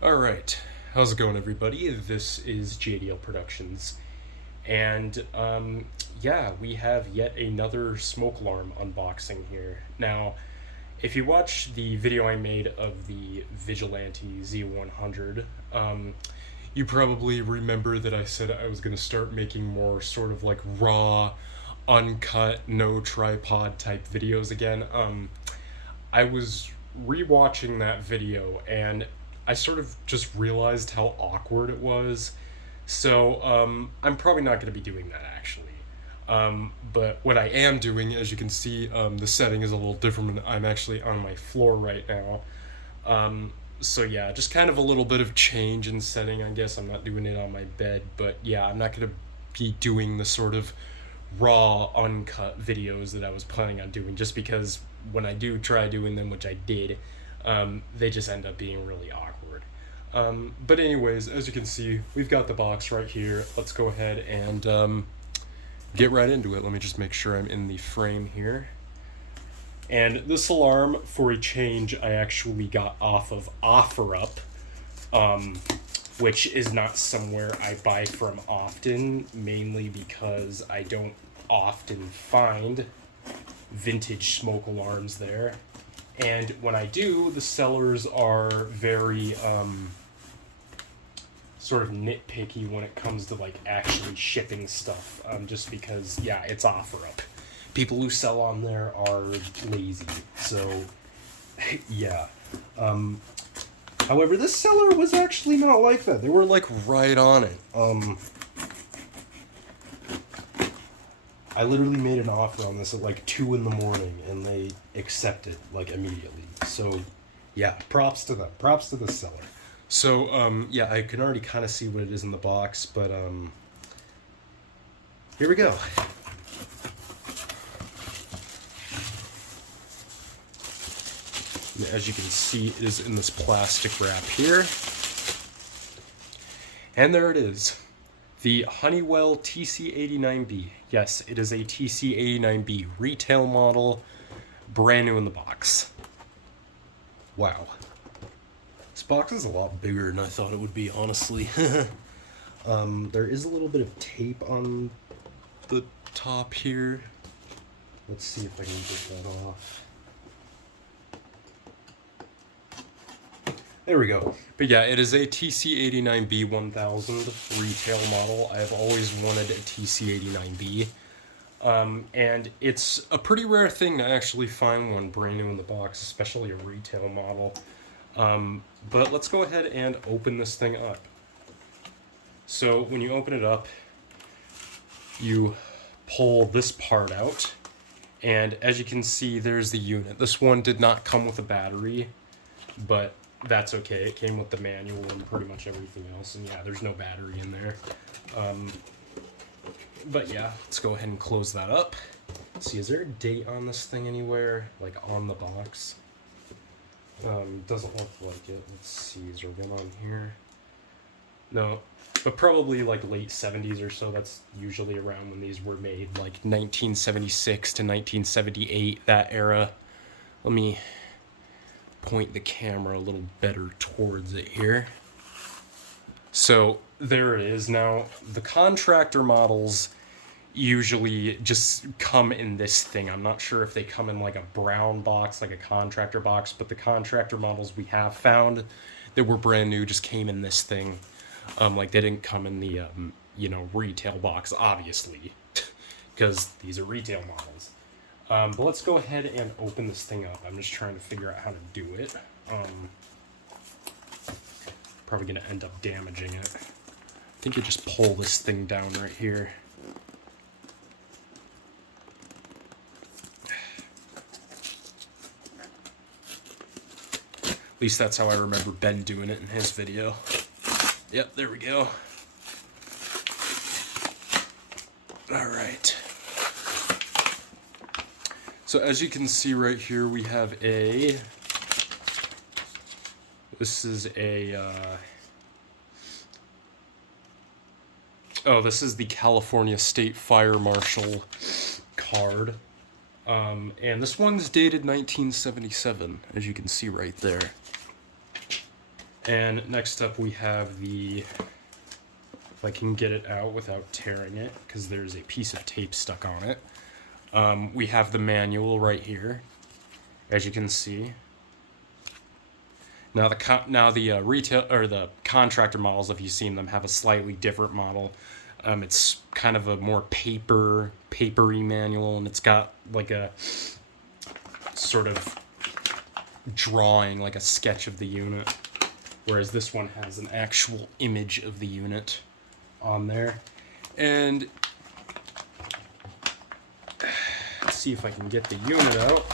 Alright, how's it going, everybody? This is JDL Productions, and yeah, we have yet another smoke alarm unboxing here. Now, if you watch the video I made of the Vigilante Z100, you probably remember that I said I was going to start making more sort of like raw, uncut, no tripod type videos again. I was rewatching that video and I sort of just realized how awkward it was. So I'm probably not going to be doing that actually. But what I am doing, as you can see, the setting is a little different. I'm actually on my floor right now. So yeah, just kind of a little bit of change in setting, I guess. I'm not doing it on my bed, but yeah, I'm not going to be doing the sort of raw, uncut videos that I was planning on doing, just because when I do try doing them, which I did, they just end up being really awkward. But anyways, as you can see, we've got the box right here. Let's go ahead and get right into it. Let me just make sure I'm in the frame here. And this alarm, for a change, I actually got off of OfferUp, which is not somewhere I buy from often, mainly because I don't often find vintage smoke alarms there. And when I do, the sellers are very sort of nitpicky when it comes to like actually shipping stuff, just because, yeah, it's OfferUp. People who sell on there are lazy, so yeah. However, this seller was actually not like that. They were like right on it. I literally made an offer on this at like 2 in the morning and they accepted like immediately. So yeah, props to them. Props to the seller. So yeah, I can already kind of see what it is in the box, but here we go. As you can see, it is in this plastic wrap here. And there it is. The Honeywell TC89B. Yes, it is a TC89B retail model, brand new in the box. Wow. This box is a lot bigger than I thought it would be, honestly. There is a little bit of tape on the top here. Let's see if I can get that off. There we go. But yeah, it is a TC89B-1000 retail model. I've always wanted a TC89B. And it's a pretty rare thing to actually find one brand new in the box, especially a retail model. But let's go ahead and open this thing up. So when you open it up, you pull this part out. And as you can see, there's the unit. This one did not come with a battery, but that's okay. It came with the manual and pretty much everything else, and yeah, there's no battery in there. But yeah, let's go ahead and close that up. Let's see, is there a date on this thing anywhere, like on the box? Doesn't look like it. Let's see, is there one on here? No, but probably like late 70s or so. That's usually around when these were made, like 1976 to 1978, that era. Let me point the camera a little better towards it here. So there it is. Now, the contractor models usually just come in this thing. I'm not sure if they come in like a brown box, like a contractor box, but the contractor models we have found that were brand new just came in this thing. Like they didn't come in the retail box, obviously, because these are retail models. But let's go ahead and open this thing up. I'm just trying to figure out how to do it. Probably going to end up damaging it. I think you just pull this thing down right here. At least that's how I remember Ben doing it in his video. Yep, there we go. All right. So as you can see right here, we have this is this is the California State Fire Marshal card. And this one's dated 1977, as you can see right there. And next up we have the, if I can get it out without tearing it, because there's a piece of tape stuck on it. We have the manual right here, as you can see. Now the retail or the contractor models, if you've seen them, have a slightly different model. It's kind of a more papery manual, and it's got like a sort of drawing, like a sketch of the unit, whereas this one has an actual image of the unit on there. And let's see if I can get the unit out.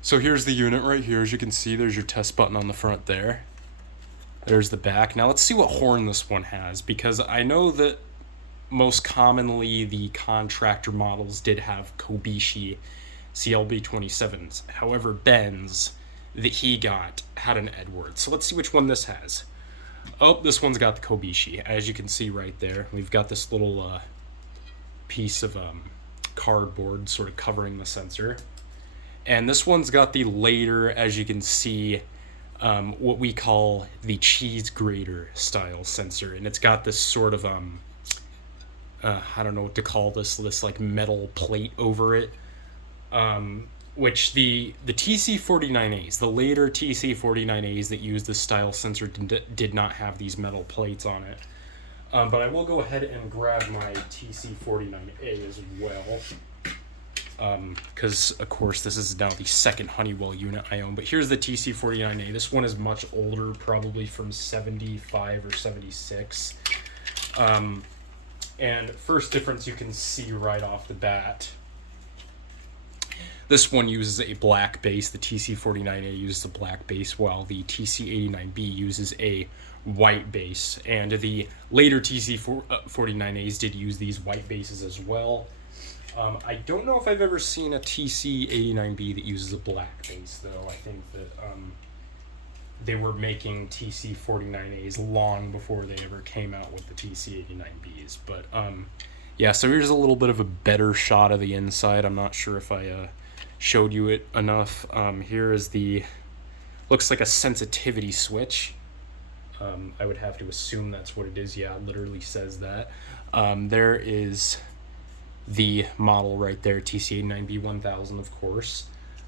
So here's the unit right here. As you can see, there's your test button on the front there. There's the back. Now let's see what horn this one has, because I know that most commonly the contractor models did have Kobishi CLB-27s. However, Ben's that he got had an Edwards. So let's see which one this has. Oh, this one's got the Kobishi. As you can see right there, we've got this little piece of cardboard sort of covering the sensor. And this one's got the later, as you can see, what we call the cheese grater style sensor. And it's got this sort of, I don't know what to call this like metal plate over it. Which the TC49As, the later TC49As that used this style sensor did not have these metal plates on it. But I will go ahead and grab my TC49A as well. Because, of course, this is now the second Honeywell unit I own. But here's the TC49A. This one is much older, probably from 75 or 76. And first difference you can see right off the bat. This one uses a black base. The TC49A uses a black base, while the TC89B uses a white base. And the later TC49As did use these white bases as well. I don't know if I've ever seen a TC89B that uses a black base, though. I think that they were making TC49As long before they ever came out with the TC89Bs. But yeah, so here's a little bit of a better shot of the inside. I'm not sure if I showed you it enough. Here is the, looks like a sensitivity switch. I would have to assume that's what it is. Yeah, it literally says that. There is the model right there, TC89B-1000, of course.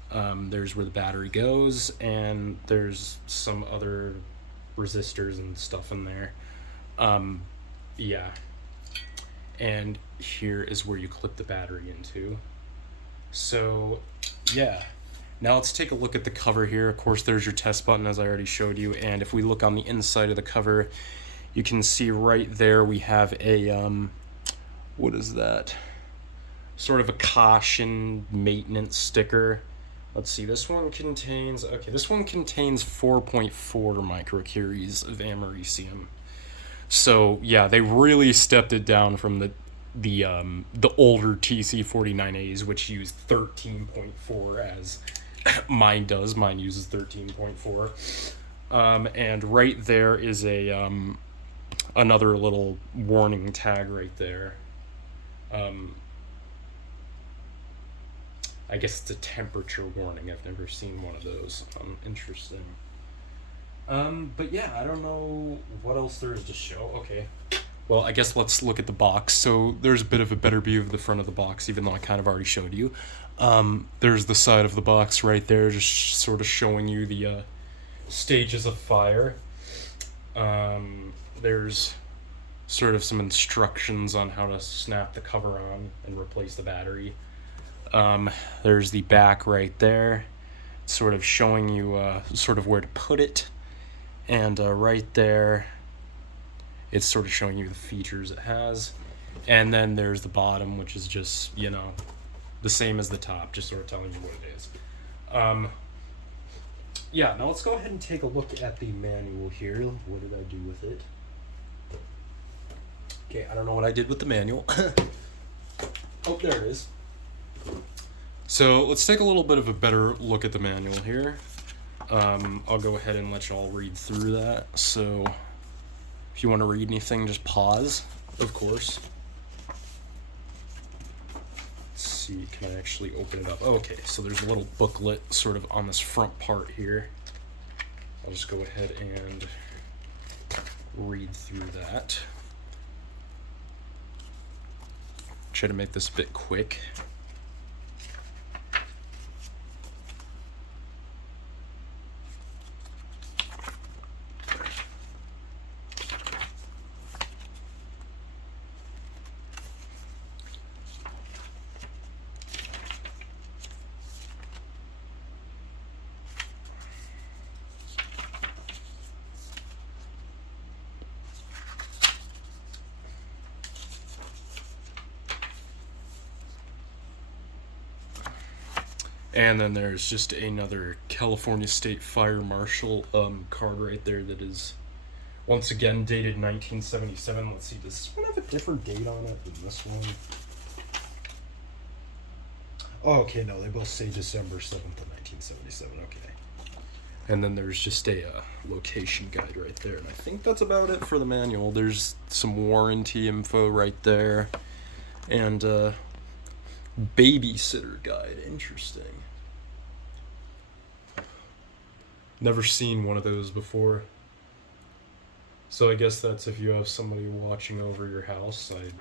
There's where the battery goes, and there's some other resistors and stuff in there. Yeah. And here is where you clip the battery into. So, yeah. Now let's take a look at the cover here. Of course, there's your test button, as I already showed you. And if we look on the inside of the cover, you can see right there we have a, what is that? Sort of a caution maintenance sticker. Let's see, this one contains, okay, this one contains 4.4 microcuries of americium. So yeah, they really stepped it down from the older TC49As, which use 13.4 as mine does. Mine uses 13.4. And right there is a another little warning tag right there. I guess it's a temperature warning. I've never seen one of those. Interesting. But yeah, I don't know what else there is to show. Okay. Well, I guess let's look at the box. So there's a bit of a better view of the front of the box, even though I kind of already showed you. There's the side of the box right there, just sort of showing you the stages of fire. There's sort of some instructions on how to snap the cover on and replace the battery. There's the back right there, sort of showing you sort of where to put it, and right there it's sort of showing you the features it has. And then there's the bottom, which is just, you know, the same as the top, just sort of telling you what it is. Yeah, now let's go ahead and take a look at the manual here. What did I do with it? Okay, I don't know what I did with the manual. Oh, there it is. So let's take a little bit of a better look at the manual here. I'll go ahead and let you all read through that. So if you want to read anything, just pause, of course. Let's see, can I actually open it up? Okay, so there's a little booklet sort of on this front part here. I'll just go ahead and read through that. Try to make this a bit quick. And then there's just another California State Fire Marshal card right there that is, once again, dated 1977. Let's see, does this one have a different date on it than this one? Oh, okay, no, they both say December 7th of 1977, okay. And then there's just a location guide right there, and I think that's about it for the manual. There's some warranty info right there, and babysitter guide, interesting. Never seen one of those before. So I guess that's if you have somebody watching over your house, I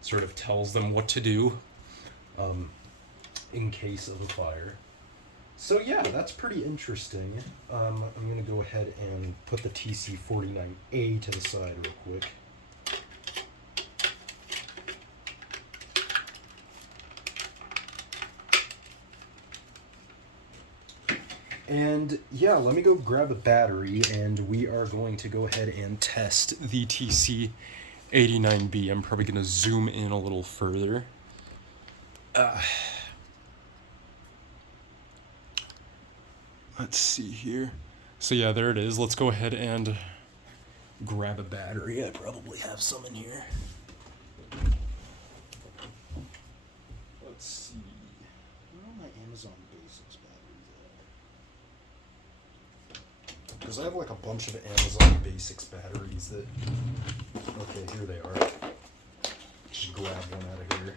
sort of tells them what to do in case of a fire. So yeah, that's pretty interesting. I'm going to go ahead and put the TC89A to the side real quick. And yeah, let me go grab a battery, and we are going to go ahead and test the TC89B. I'm probably going to zoom in a little further. Let's see here. So yeah, there it is. Let's go ahead and grab a battery. I probably have some in here. Let's see. Where are my Amazon Basics batteries at? Because I have like a bunch of Amazon Basics batteries that... Okay, here they are. Just grab one out of here.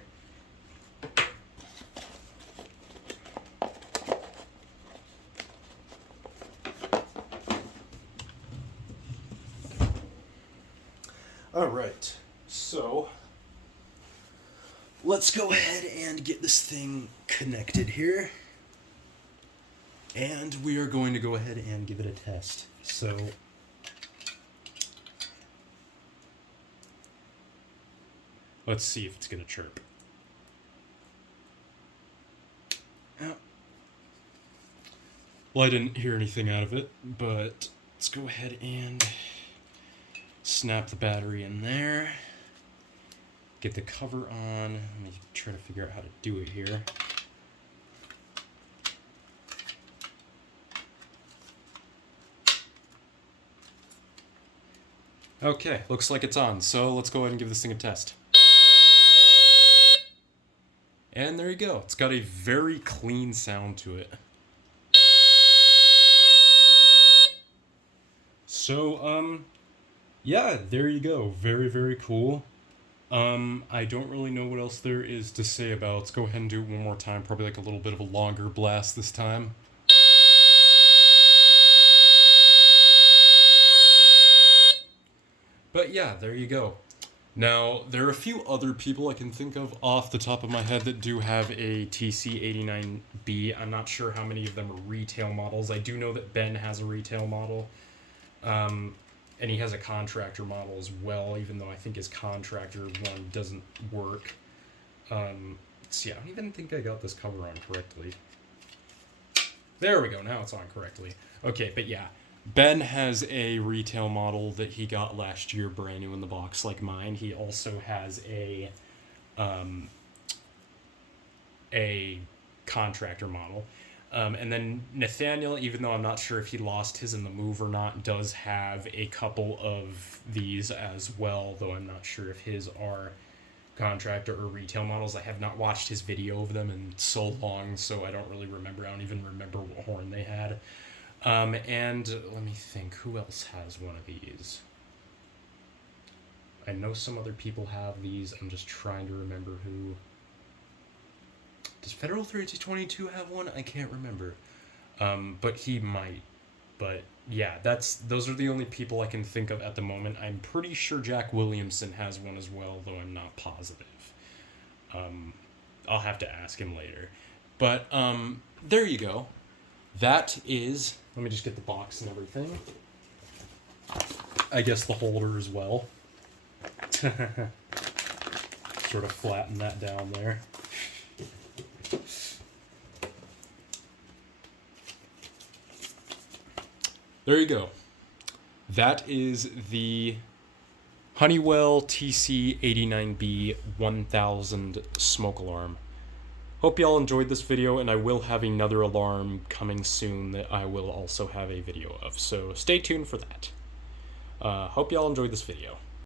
Alright, so let's go ahead and get this thing connected here. And we are going to go ahead and give it a test. So let's see if it's going to chirp. Well, I didn't hear anything out of it, but let's go ahead and snap the battery in there. Get the cover on. Let me try to figure out how to do it here. Okay, looks like it's on. So let's go ahead and give this thing a test. And there you go. It's got a very clean sound to it. So, yeah, there you go. Very, very cool. I don't really know what else there is to say about it. Let's go ahead and do it one more time. Probably like a little bit of a longer blast this time. But yeah, there you go. Now, there are a few other people I can think of off the top of my head that do have a TC89B. I'm not sure how many of them are retail models. I do know that Ben has a retail model. And he has a contractor model as well, even though I think his contractor one doesn't work. See, I don't even think I got this cover on correctly. There we go, now it's on correctly. Okay, but yeah, Ben has a retail model that he got last year, brand new in the box, like mine. He also has a contractor model. And then Nathaniel, even though I'm not sure if he lost his in the move or not, does have a couple of these as well, though I'm not sure if his are contractor or retail models. I have not watched his video of them in so long, so I don't really remember. I don't even remember what horn they had. And let me think, who else has one of these? I know some other people have these. I'm just trying to remember who. Does Federal 3222 have one? I can't remember. But he might. But yeah, those are the only people I can think of at the moment. I'm pretty sure Jack Williamson has one as well, though I'm not positive. I'll have to ask him later. But there you go. That is... Let me just get the box and everything. I guess the holder as well. Sort of flatten that down there. There you go. That is the Honeywell TC89B-1000 smoke alarm. Hope y'all enjoyed this video, and I will have another alarm coming soon that I will also have a video of, so stay tuned for that. Hope y'all enjoyed this video.